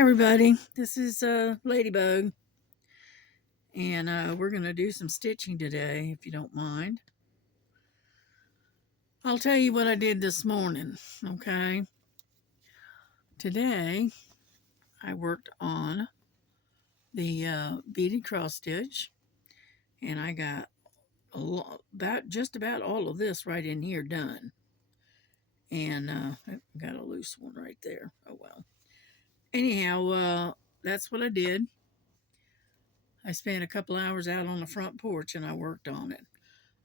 Everybody, this is Ladybug, and we're going to do some stitching today, if you don't mind. I'll tell you what I did this morning, okay? Today, I worked on the beaded cross stitch, and I got just about all of this right in here done. And I got a loose one right there. Oh well. Anyhow, that's what I did. I spent a couple hours out on the front porch and I worked on it.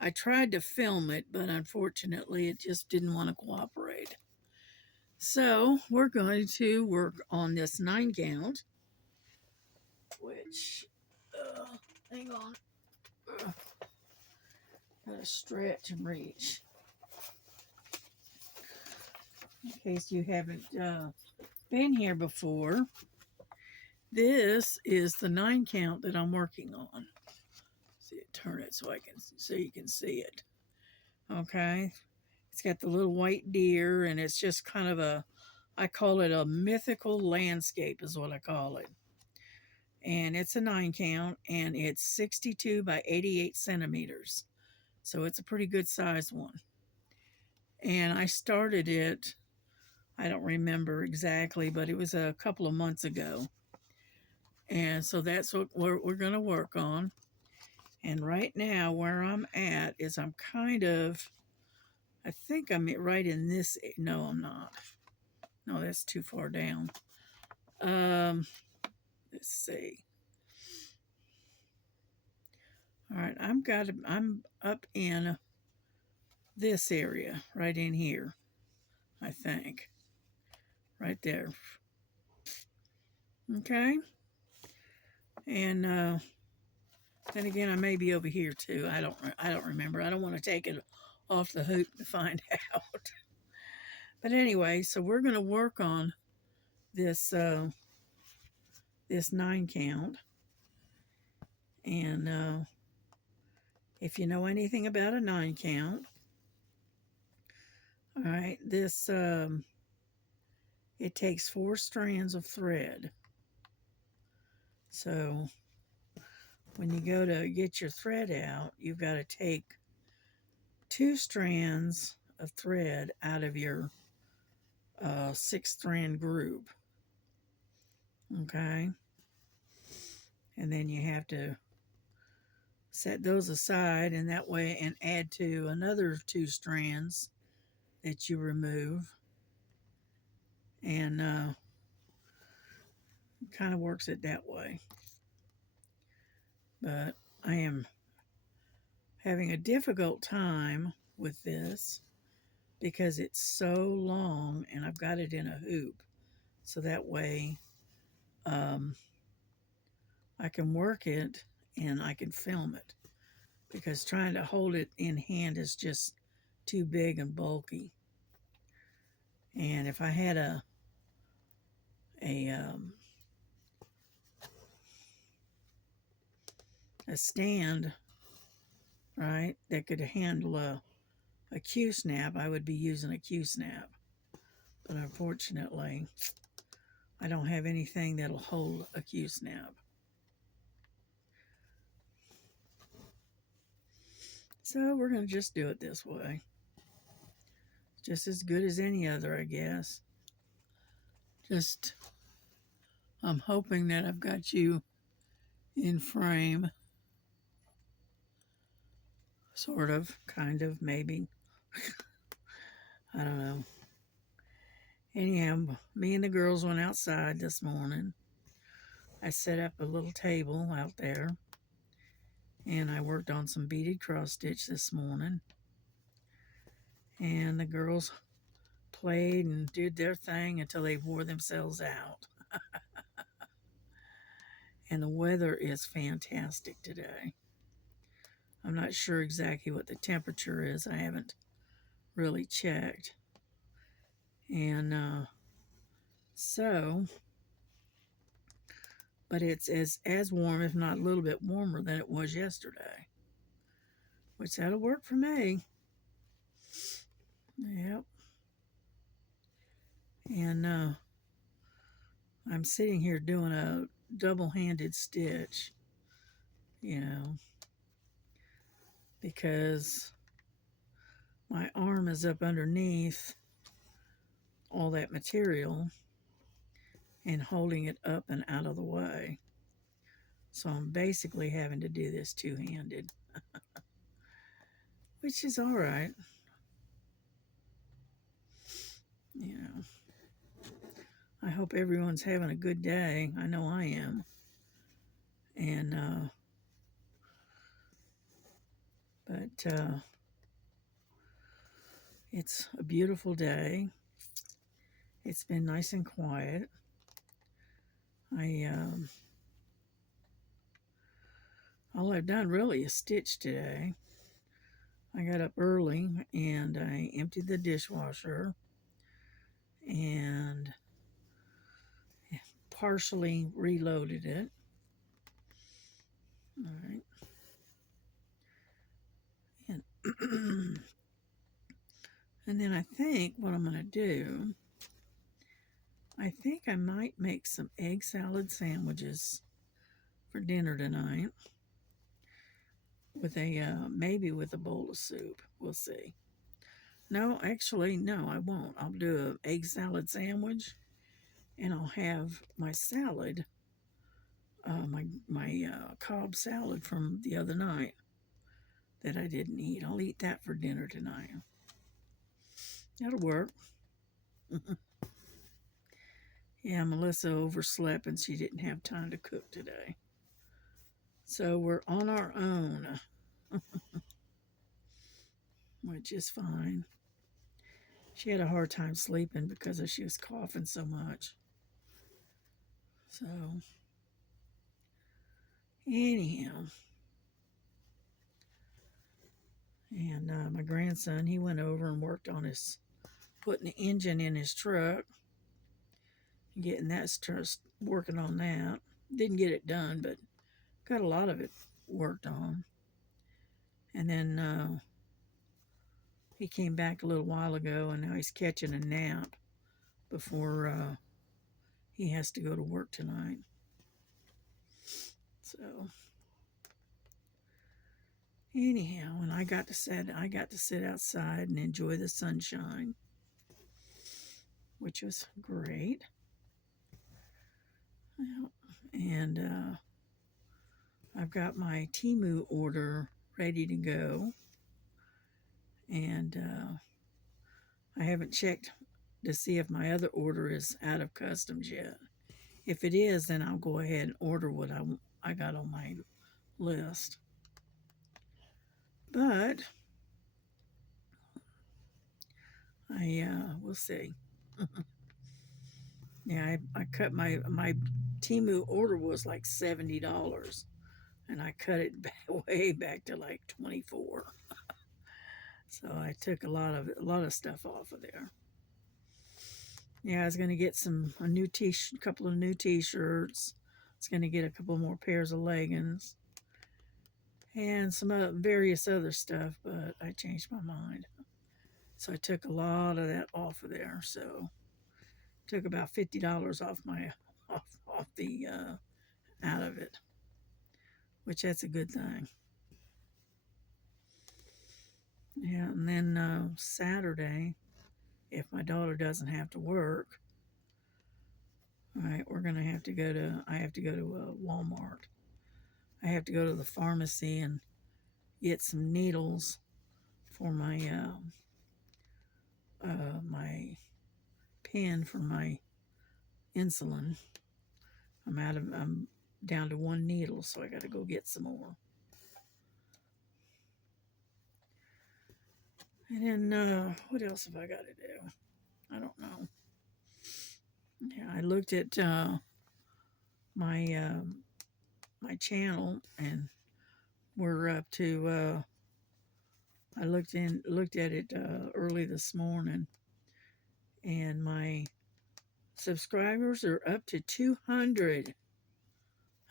I tried to film it, but unfortunately it just didn't want to cooperate. So we're going to work on this 9 count, which, hang on, gotta stretch and reach. In case you haven't been here before, this is the 9 count that I'm working on. See, turn it so you can see it. Okay, it's got the little white deer, and it's just kind of I call it a mythical landscape is what I call it. And it's a 9 count, and it's 62 by 88 centimeters. So it's a pretty good size one. And I started it, I don't remember exactly, but it was a couple of months ago. And so that's what we're going to work on. And right now where I'm at is I think I'm right in this. No, I'm not. No, that's too far down. Let's see. All right, I'm up in this area right in here, I think. Right there. Okay. And then again, I may be over here too. I don't remember. I don't want to take it off the hoop to find out. But anyway, so we're going to work on this this 9 count. And if you know anything about a 9 count, all right, this it takes 4 strands of thread. So when you go to get your thread out, you've got to take 2 strands of thread out of your 6-strand group. Okay. And then you have to set those aside, and that way, and add to another 2 strands that you remove. And kind of works it that way. But I am having a difficult time with this because it's so long, and I've got it in a hoop. So that way I can work it and I can film it, because trying to hold it in hand is just too big and bulky. And if I had a stand, right, that could handle a Q-snap, I would be using a Q-snap. But unfortunately, I don't have anything that'll hold a Q-snap. So we're going to just do it this way. Just as good as any other, I guess. Just, I'm hoping that I've got you in frame. Sort of, kind of, maybe. I don't know. Anyhow, me and the girls went outside this morning. I set up a little table out there, and I worked on some beaded cross stitch this morning. And the girls played and did their thing until they wore themselves out. And the weather is fantastic today. I'm not sure exactly what the temperature is. I haven't really checked. And but it's as warm, if not a little bit warmer than it was yesterday, which that'll work for me. Yep. And I'm sitting here doing a double-handed stitch, you know, because my arm is up underneath all that material and holding it up and out of the way. So I'm basically having to do this two-handed, which is all right. You know, I hope everyone's having a good day. I know I am. And, but it's a beautiful day. It's been nice and quiet. I, all I've done really is stitch today. I got up early and I emptied the dishwasher and partially reloaded it. All right. And, and then I think what I'm going to do, I think I might make some egg salad sandwiches for dinner tonight with a maybe with a bowl of soup. We'll see. No, actually, no, I won't. I'll do an egg salad sandwich, and I'll have my salad, my Cobb salad from the other night that I didn't eat. I'll eat that for dinner tonight. That'll work. Yeah, Melissa overslept and she didn't have time to cook today. So we're on our own, which is fine. She had a hard time sleeping because she was coughing so much. So, anyhow, and my grandson, he went over and worked on putting the engine in his truck, getting that working on that. Didn't get it done, but got a lot of it worked on. And then he came back a little while ago, and now he's catching a nap before he has to go to work tonight. So anyhow, and I got to sit outside and enjoy the sunshine, which was great. Well, and I've got my Temu order ready to go, and I haven't checked to see if my other order is out of customs yet. If it is, then I'll go ahead and order what I got on my list. But we'll see. Yeah, I cut my Temu order was like $70, and I cut it way back to like 24. So I took a lot of stuff off of there. Yeah, I was gonna get a couple of new T-shirts. I was gonna get a couple more pairs of leggings and some various other stuff, but I changed my mind. So I took a lot of that off of there. So took about $50 off off the out of it, which that's a good thing. Yeah, and then Saturday, if my daughter doesn't have to work, all right, I have to go to Walmart. I have to go to the pharmacy and get some needles for my pen for my insulin. I'm down to one needle, so I got to go get some more. And then what else have I got to do? I don't know. Yeah, I looked at my my channel, and we're up to. I looked at it early this morning, and my subscribers are up to 200.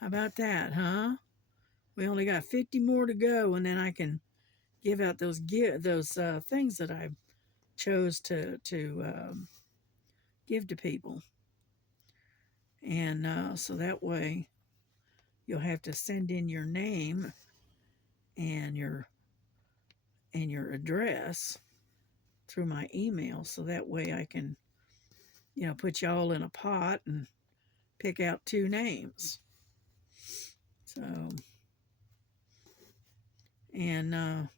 How about that, huh? We only got 50 more to go, and then I can give out those things that I chose to give to people. And so that way you'll have to send in your name and your address through my email, so that way I can, put y'all in a pot and pick out 2 names. So, and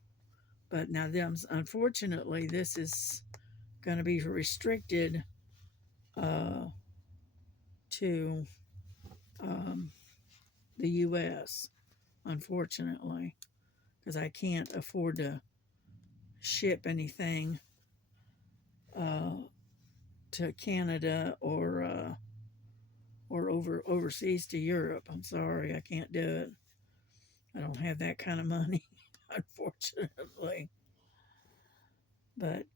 but now unfortunately this is going to be restricted to the U.S., unfortunately, because I can't afford to ship anything to Canada or overseas to Europe. I'm sorry, I can't do it. I don't have that kind of money, unfortunately. But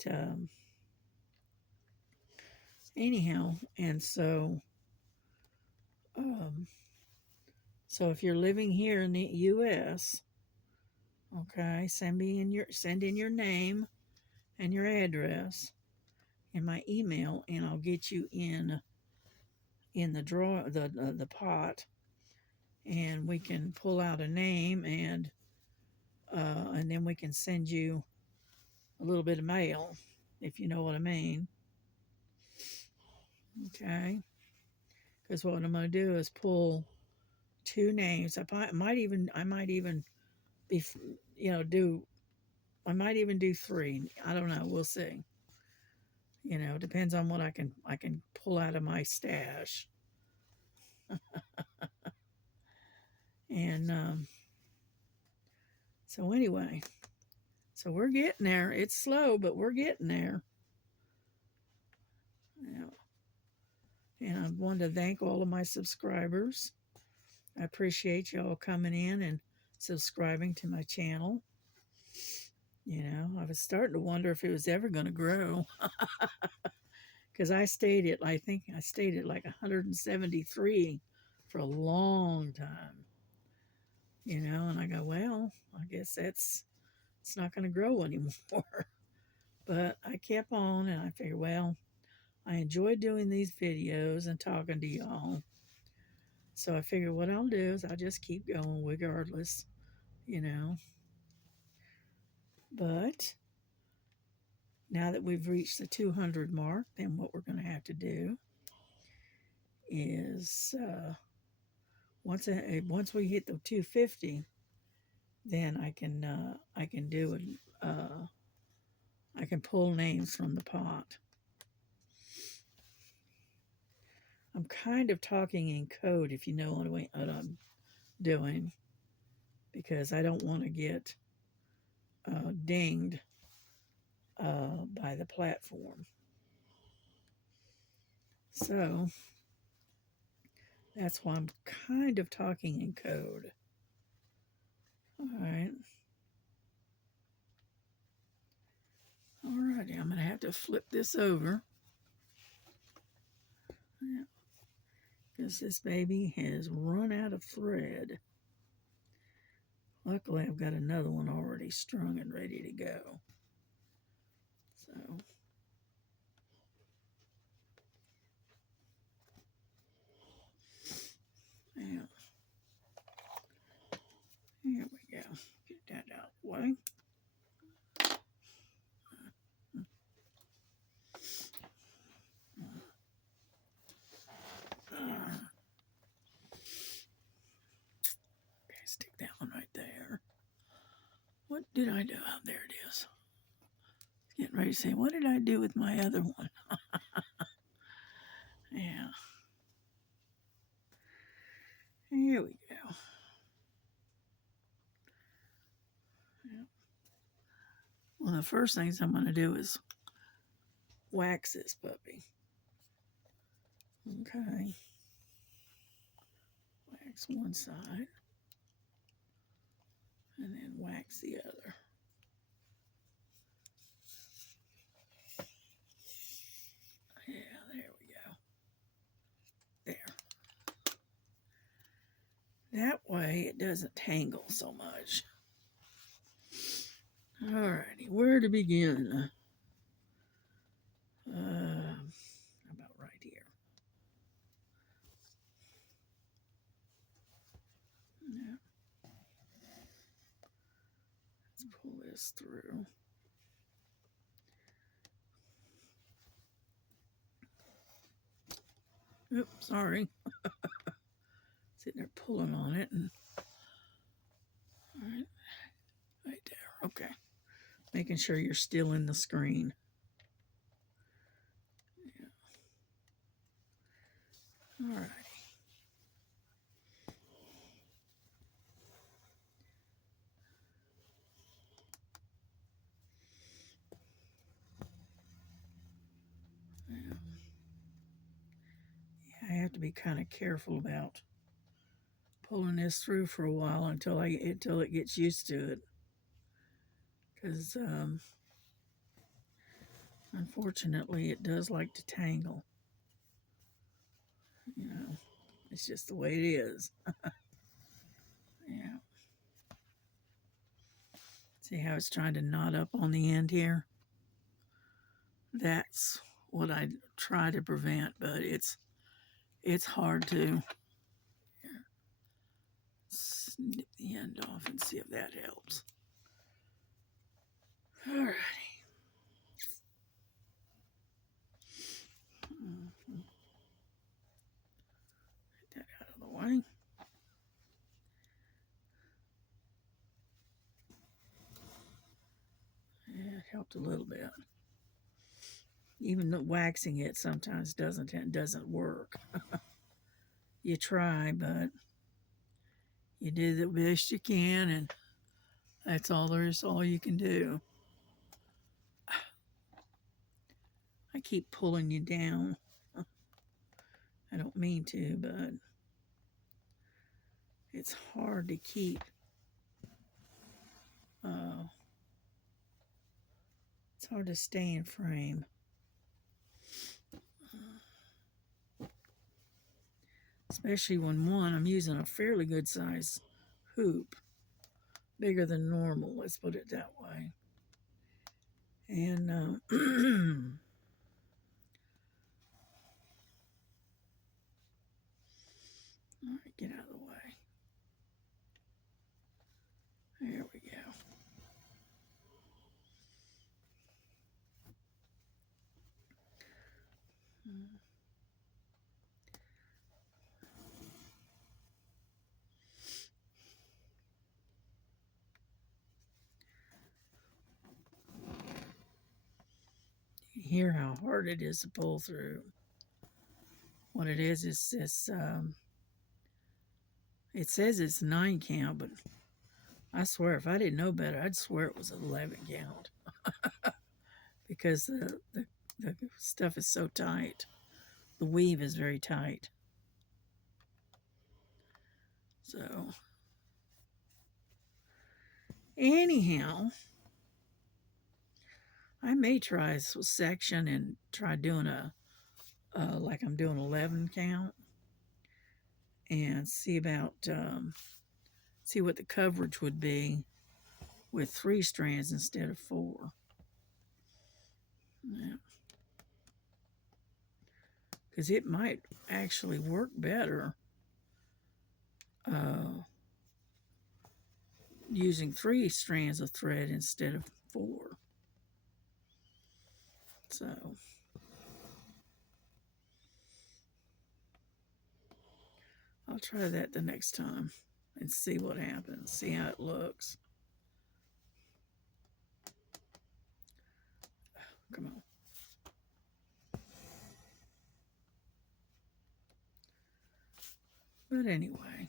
anyhow, and um, so if you're living here in the U.S., okay, send in your name and your address in my email, and I'll get you in the pot, and we can pull out a name, and then we can send you a little bit of mail, if you know what I mean. Okay, because what I'm going to do is pull 2 names. I might even be, do. I might even do 3. I don't know. We'll see. Depends on what I can pull out of my stash. And so anyway, so we're getting there. It's slow, but we're getting there. Yeah. And I wanted to thank all of my subscribers. I appreciate y'all coming in and subscribing to my channel. I was starting to wonder if it was ever going to grow, because I think I stayed at like 173 for a long time. And I go, well, I guess it's not going to grow anymore. But I kept on, and I figured, well, I enjoy doing these videos and talking to y'all. So I figured what I'll do is I'll just keep going regardless, you know. But now that we've reached the 200 mark, then what we're going to have to do is once we hit the 250, then I can do it. I can pull names from the pot. I'm kind of talking in code, if you know what I'm doing, because I don't want to get dinged by the platform. So that's why I'm kind of talking in code. All right. Alrighty, I'm going to have to flip this over. Yeah, because this baby has run out of thread. Luckily, I've got another one already strung and ready to go. So, yeah. Here we go. Get that out of the way. Okay, stick that one right there. What did I do? Oh, there it is. Getting ready to say, what did I do with my other one? Yeah. Here we go. Yeah. One of the first things I'm going to do is wax this puppy. Okay. Wax one side and then wax the other. Yeah, there we go. There. That way it doesn't tangle so much. Alrighty, where to begin? About right here. this through. Oops, sorry. Sitting there pulling on it. And, all right, right there. Okay. Making sure you're still in the screen. Yeah. All right. Yeah. I have to be kind of careful about pulling this through for a while until it gets used to it, because unfortunately it does like to tangle. You know, it's just the way it is. Yeah. See how it's trying to knot up on the end here? That's what I try to prevent, but it's hard to. Here, snip the end off and see if that helps. Alrighty. Get that out of the way. Yeah, it helped a little bit. Even waxing it sometimes doesn't work. You try, but you do the best you can, and that's all you can do. I keep pulling you down. I don't mean to, but it's hard to keep. Uh, it's hard to stay in frame. Especially when I'm using a fairly good size hoop, bigger than normal, let's put it that way. And all right, get out of the way. There we go. You hear how hard it is to pull through. What it is this. It says it's 9 count, but I swear if I didn't know better, I'd swear it was 11 count because the stuff is so tight. The weave is very tight. So, anyhow, I may try a section and try doing like I'm doing 11 count and see what the coverage would be with 3 strands instead of 4. Yeah. Because it might actually work better using 3 strands of thread instead of 4. So I'll try that the next time and see what happens, see how it looks. Come on. But anyway,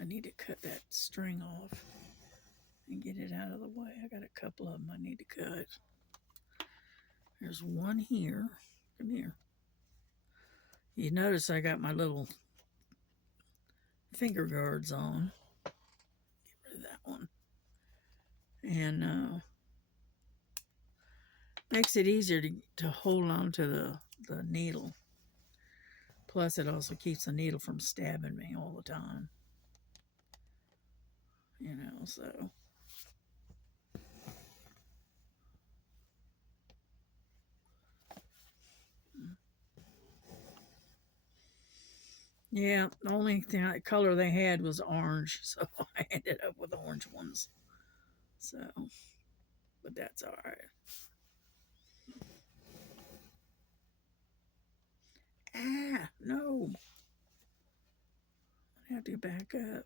I need to cut that string off and get it out of the way. I got a couple of them I need to cut. There's one here. Come here. You notice I got my little finger guards on. Get rid of that one. And makes it easier to hold on to the needle. Plus, it also keeps the needle from stabbing me all the time. You know, so. Yeah, the only color they had was orange, so I ended up with orange ones. So, but that's all right. Ah, no. I have to back up.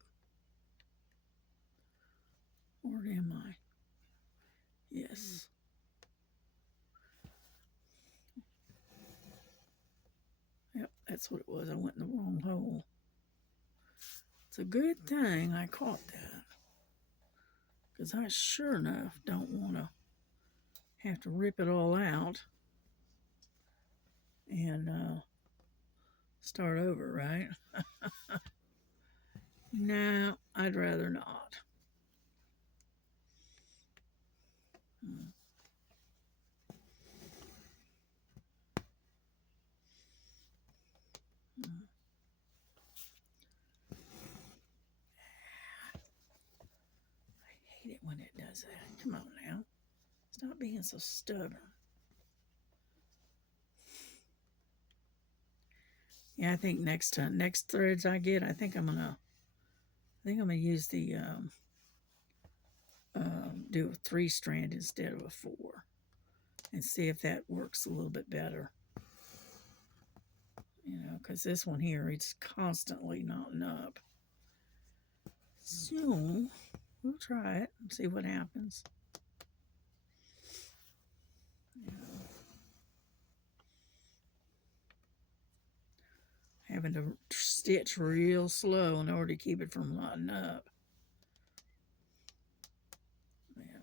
Where am I? Yes. Yep, that's what it was. I went in the wrong hole. It's a good thing I caught that. Because I sure enough don't want to have to rip it all out and start over, right? No, I'd rather not. Hmm. Hmm. I hate it when it does that. Come on now. Stop being so stubborn. Yeah, I think next threads I get, I think I'm gonna use the do a 3-strand instead of a 4, and see if that works a little bit better. You know, because this one here, it's constantly knotting up. So we'll try it and see what happens. You know, having to stitch real slow in order to keep it from knotting up. Yeah.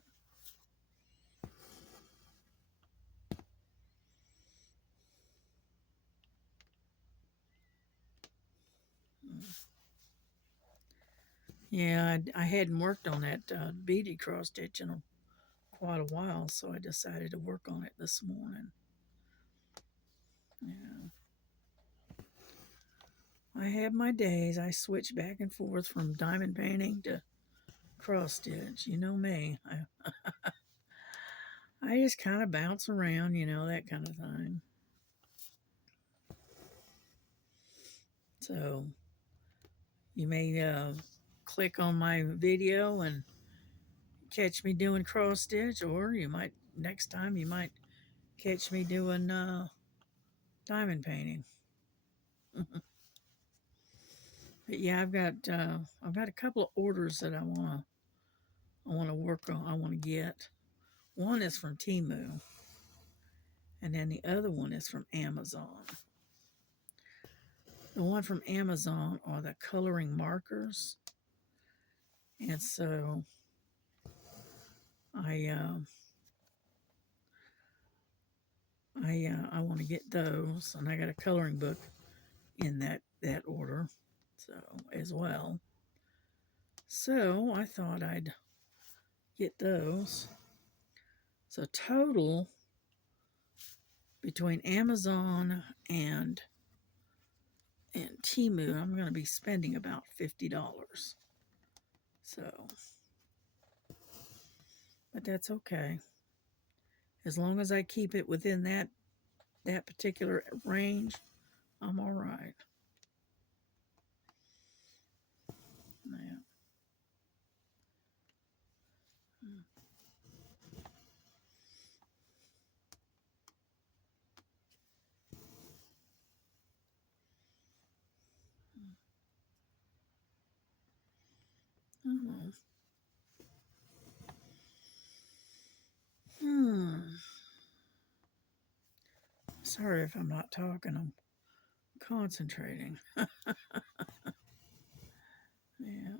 Yeah, I hadn't worked on that beaded cross stitch in quite a while, so I decided to work on it this morning. Yeah. I have my days. I switch back and forth from diamond painting to cross stitch. You know me. I just kind of bounce around, you know, that kind of thing. So you may click on my video and catch me doing cross stitch, or you might next time you might catch me doing diamond painting. But yeah, I've got a couple of orders that I want to work on. I want to get. One is from Temu, and then the other one is from Amazon. The one from Amazon are the coloring markers, and so I I want to get those, and I got a coloring book in that order, so as well. So I thought I'd get those. So total between Amazon and Temu, I'm going to be spending about $50. So, but that's okay. As long as I keep it within that particular range, I'm all right. Yeah. Oh. Sorry if I'm not talking. I'm concentrating. Yeah.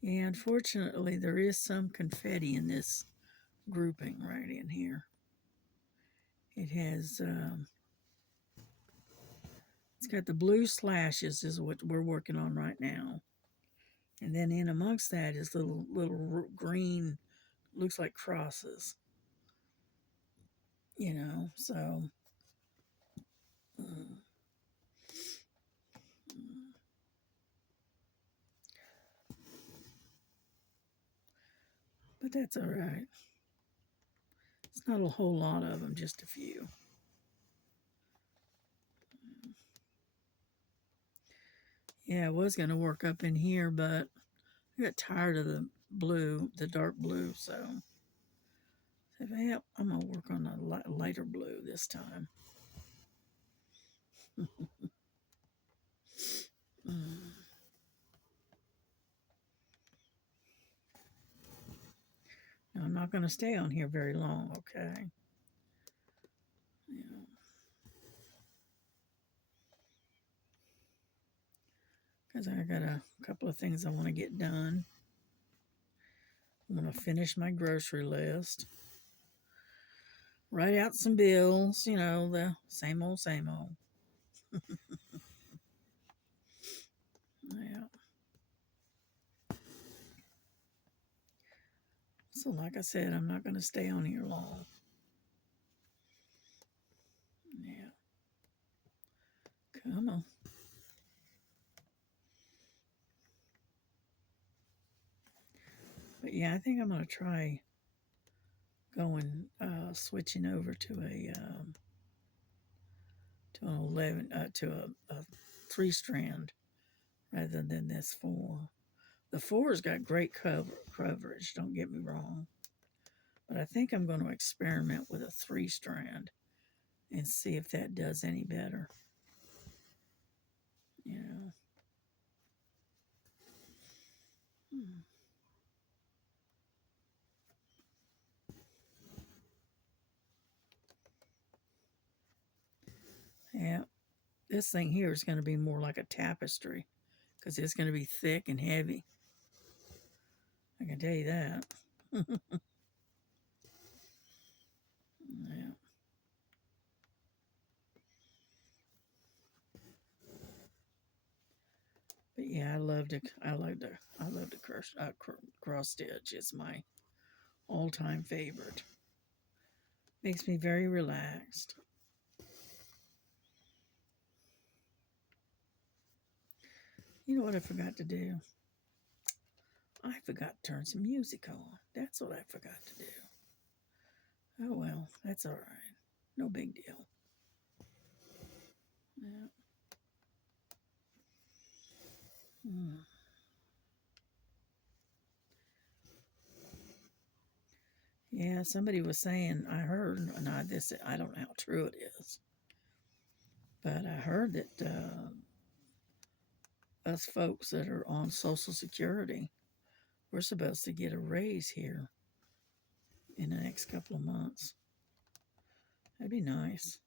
Yeah, unfortunately, there is some confetti in this grouping right in here. It has, it's got the blue slashes is what we're working on right now. And then in amongst that is little green, looks like crosses, you know, so. mm, But that's all right. It's not a whole lot of them, just a few. Yeah, I was going to work up in here, but I got tired of the blue, the dark blue, so I said, well, I'm going to work on a lighter blue this time. Mm. Now, I'm not going to stay on here very long, okay? Yeah, because I got a couple of things I want to get done. I want to finish my grocery list, write out some bills, the same old, same old. Yeah. So, like I said, I'm not going to stay on here long. Yeah. Come on. But yeah, I think I'm going to try switching over to an 11, to a 3 strand rather than this 4. The 4's got great coverage, don't get me wrong. But I think I'm going to experiment with a 3 strand and see if that does any better. You know. Hmm. Yeah, this thing here is going to be more like a tapestry because it's going to be thick and heavy. I can tell you that. Yeah. But yeah, I love to cross stitch. It's my all-time favorite. Makes me very relaxed. You know what I forgot to do? I forgot to turn some music on. That's what I forgot to do. Oh well, that's all right. No big deal. Yeah. Hmm. Yeah, somebody was saying, I heard, and I don't know how true it is, but I heard that us folks that are on Social Security, we're supposed to get a raise here in the next couple of months. That'd be nice.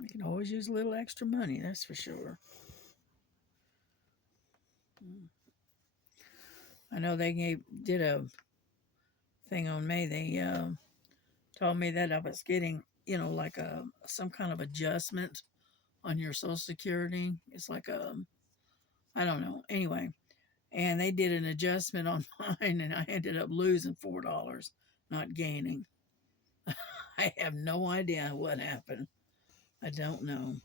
We can always use a little extra money, that's for sure. Hmm. I know did a thing on me. They told me that I was getting, like some kind of adjustment on your Social Security. It's like I don't know. Anyway, and they did an adjustment on mine, and I ended up losing $4, not gaining. I have no idea what happened. I don't know.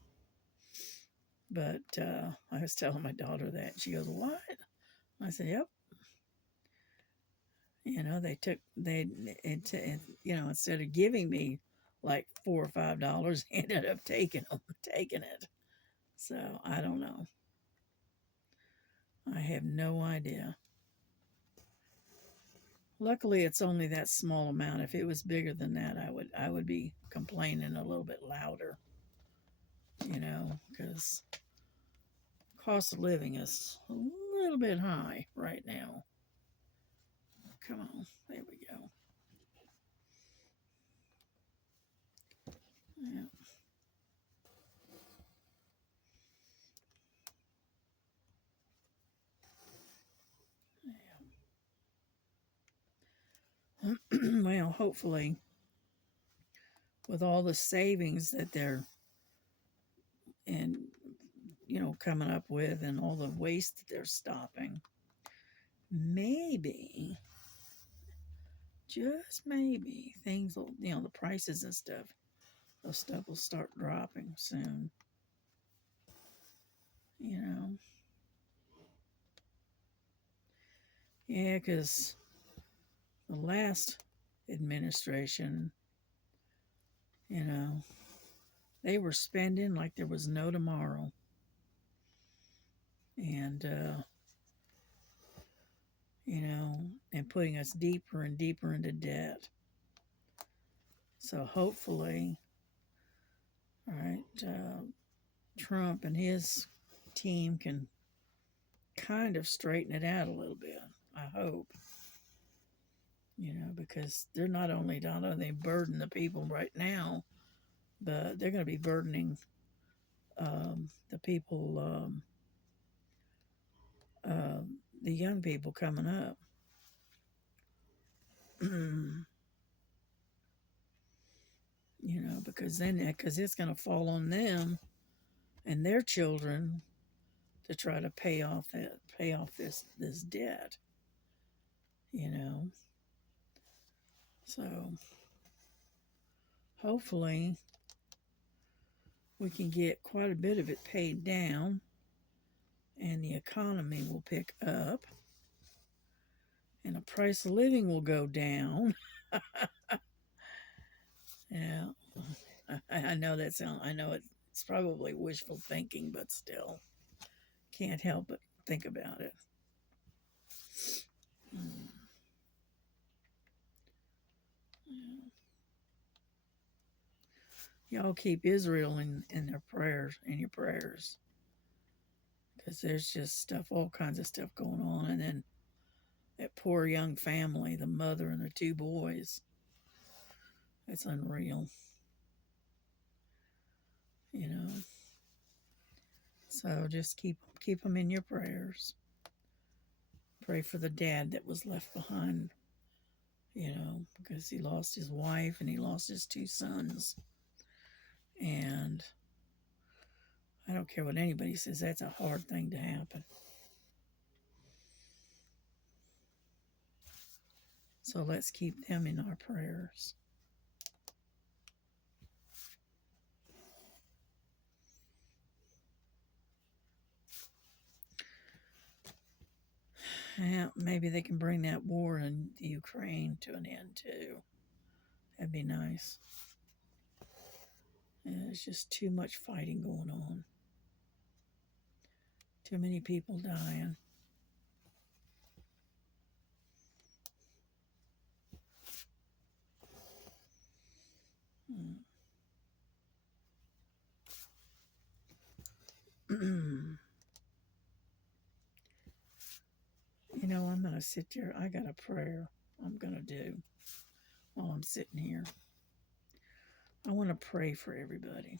But I was telling my daughter that. She goes, "What?" I said, "Yep." They took instead of giving me like $4 or $5, ended up taking it. So I don't know. I have no idea. Luckily, it's only that small amount. If it was bigger than that, I would be complaining a little bit louder. Because cost of living is a little bit high right now. Come on, there we go. Yeah. Well, hopefully, with all the savings that they're and coming up with, and all the waste that they're stopping, maybe, just maybe, things will, the prices and stuff will start dropping soon. You know, yeah, because the last administration, you know, they were spending like there was no tomorrow. and and putting us deeper and deeper into debt. So hopefully, all right, Trump and his team can kind of straighten it out a little bit. I hope, because they're not only burden the people right now, but they're going to be burdening the people, the young people coming up. Because it's going to fall on them and their children to try to pay off this debt. You know, so hopefully we can get quite a bit of it paid down, and the economy will pick up, and the price of living will go down. Yeah, I know that sound. I know it's probably wishful thinking, but still, can't help but think about it. Mm. Y'all keep Israel in their prayers, in your prayers, because there's just all kinds of stuff going on, and then that poor young family, the mother and the two boys. It's unreal, you know. So just keep them in your prayers. Pray for the dad that was left behind, because he lost his wife and he lost his two sons. And I don't care what anybody says, that's a hard thing to happen. So let's keep them in our prayers. Yeah, maybe they can bring that war in the Ukraine to an end too. That'd be nice. Yeah, there's just too much fighting going on. Too many people dying. I'm going to sit there. I got a prayer I'm going to do while I'm sitting here. I want to pray for everybody.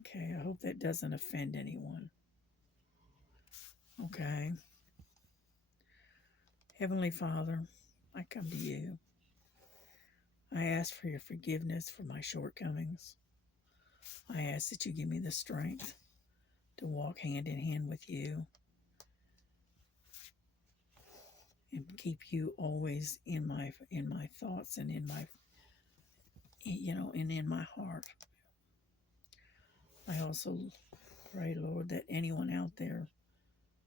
Okay, I hope that doesn't offend anyone. Okay. Heavenly Father, I come to you. I ask for your forgiveness for my shortcomings. I ask that you give me the strength to walk hand in hand with you and keep you always in my thoughts and in my and in my heart. I also pray, Lord, that anyone out there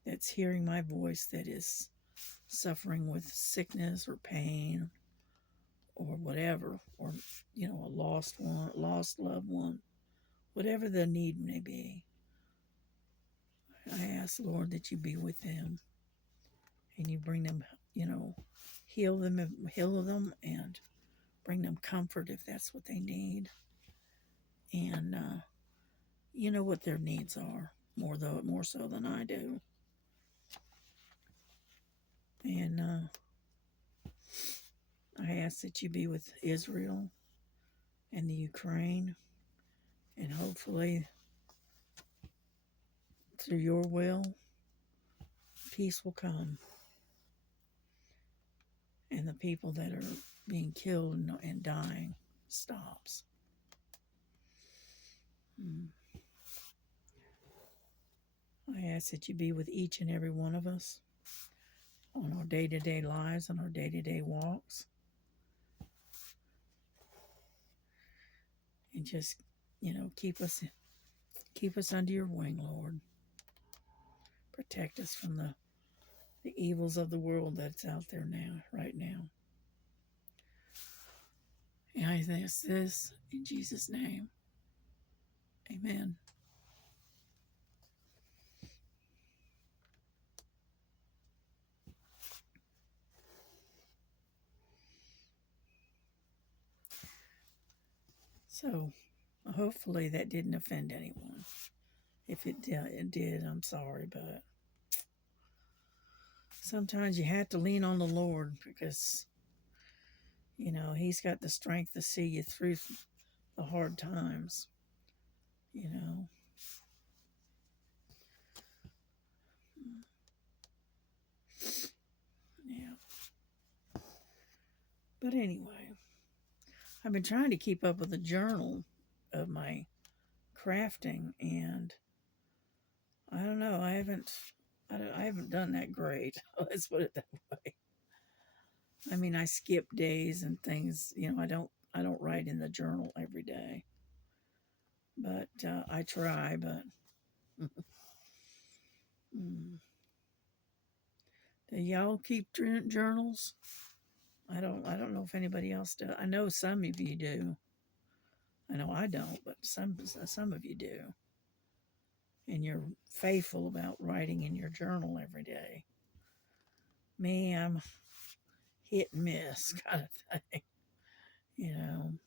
that's hearing my voice that is suffering with sickness or pain or whatever, or a lost loved one, whatever the need may be, I ask, Lord, that you be with them and you bring them, heal them and bring them comfort if that's what they need. And you know what their needs are more so than I do. And I ask that you be with Israel and the Ukraine, and hopefully through your will, peace will come, and the people that are being killed and dying stops. I ask that you be with each and every one of us on our day-to-day lives and our day-to-day walks. And just, keep us under your wing, Lord. Protect us from the evils of the world that's out there right now. And I ask this in Jesus' name. Amen. So hopefully that didn't offend anyone. If it did, I'm sorry, but sometimes you have to lean on the Lord because, He's got the strength to see you through the hard times, you know. Yeah. But anyway, I've been trying to keep up with a journal of my crafting, and I don't know, I haven't done that great. Let's put it that way. I mean, I skip days and things, I don't write in the journal every day. But I try, but mm. Do y'all keep journals? I don't know if anybody else does. I know some of you do. I know I don't, but some of you do. And you're faithful about writing in your journal every day. Me, I'm hit and miss kind of thing, you know.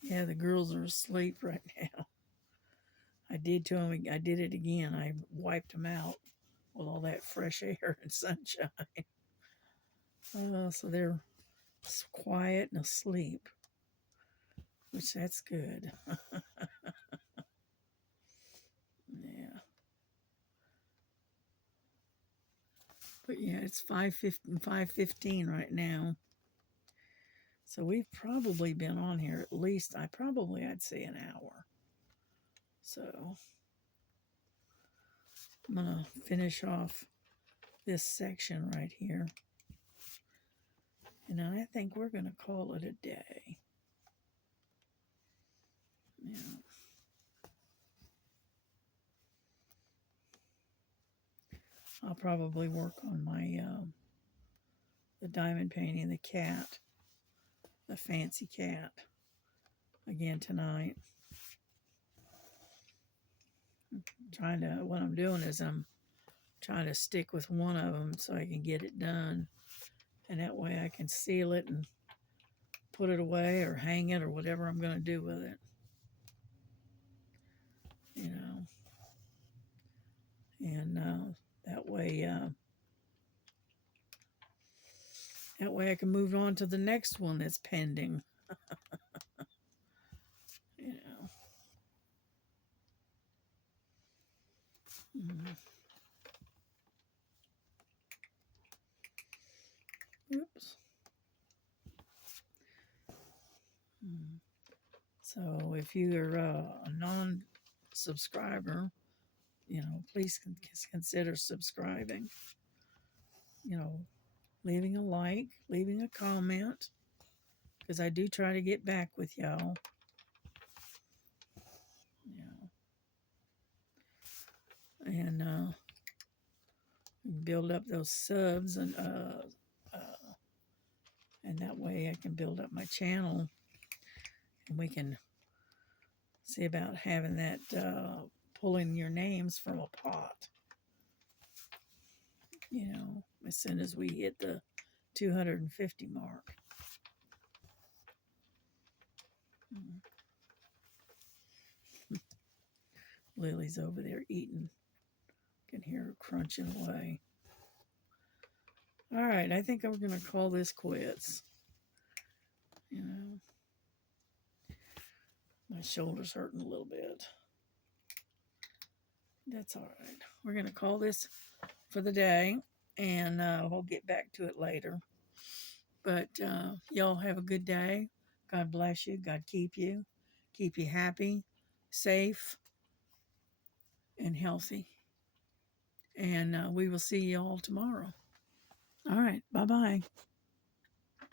Yeah, the girls are asleep right now. I did to them. I did it again. I wiped them out with all that fresh air and sunshine. So they're quiet and asleep, which that's good. Yeah. But yeah, it's 5:15 right now. So we've probably been on here at least, I'd say an hour. So I'm going to finish off this section right here. And I think we're going to call it a day. Yeah. I'll probably work on my the diamond painting, the cat, the fancy cat, again tonight. What I'm doing is I'm trying to stick with one of them so I can get it done. And that way I can seal it and put it away or hang it or whatever I'm going to do with it. You know. And that way I can move on to the next one that's pending. You know. Mm. Oops. Mm. So if you're a non-subscriber, please consider subscribing. Leaving a like, leaving a comment, because I do try to get back with y'all. And build up those subs, and that way I can build up my channel, and we can see about having that pulling your names from a pot. As soon as we hit the 250 mark. Lily's over there eating. Can hear her crunching away. All right, I think I'm going to call this quits. My shoulder's hurting a little bit. That's all right. We're going to call this for the day, and we'll get back to it later. But y'all have a good day. God bless you. God keep you happy, safe, and healthy. And we will see you all tomorrow. All right. Bye-bye.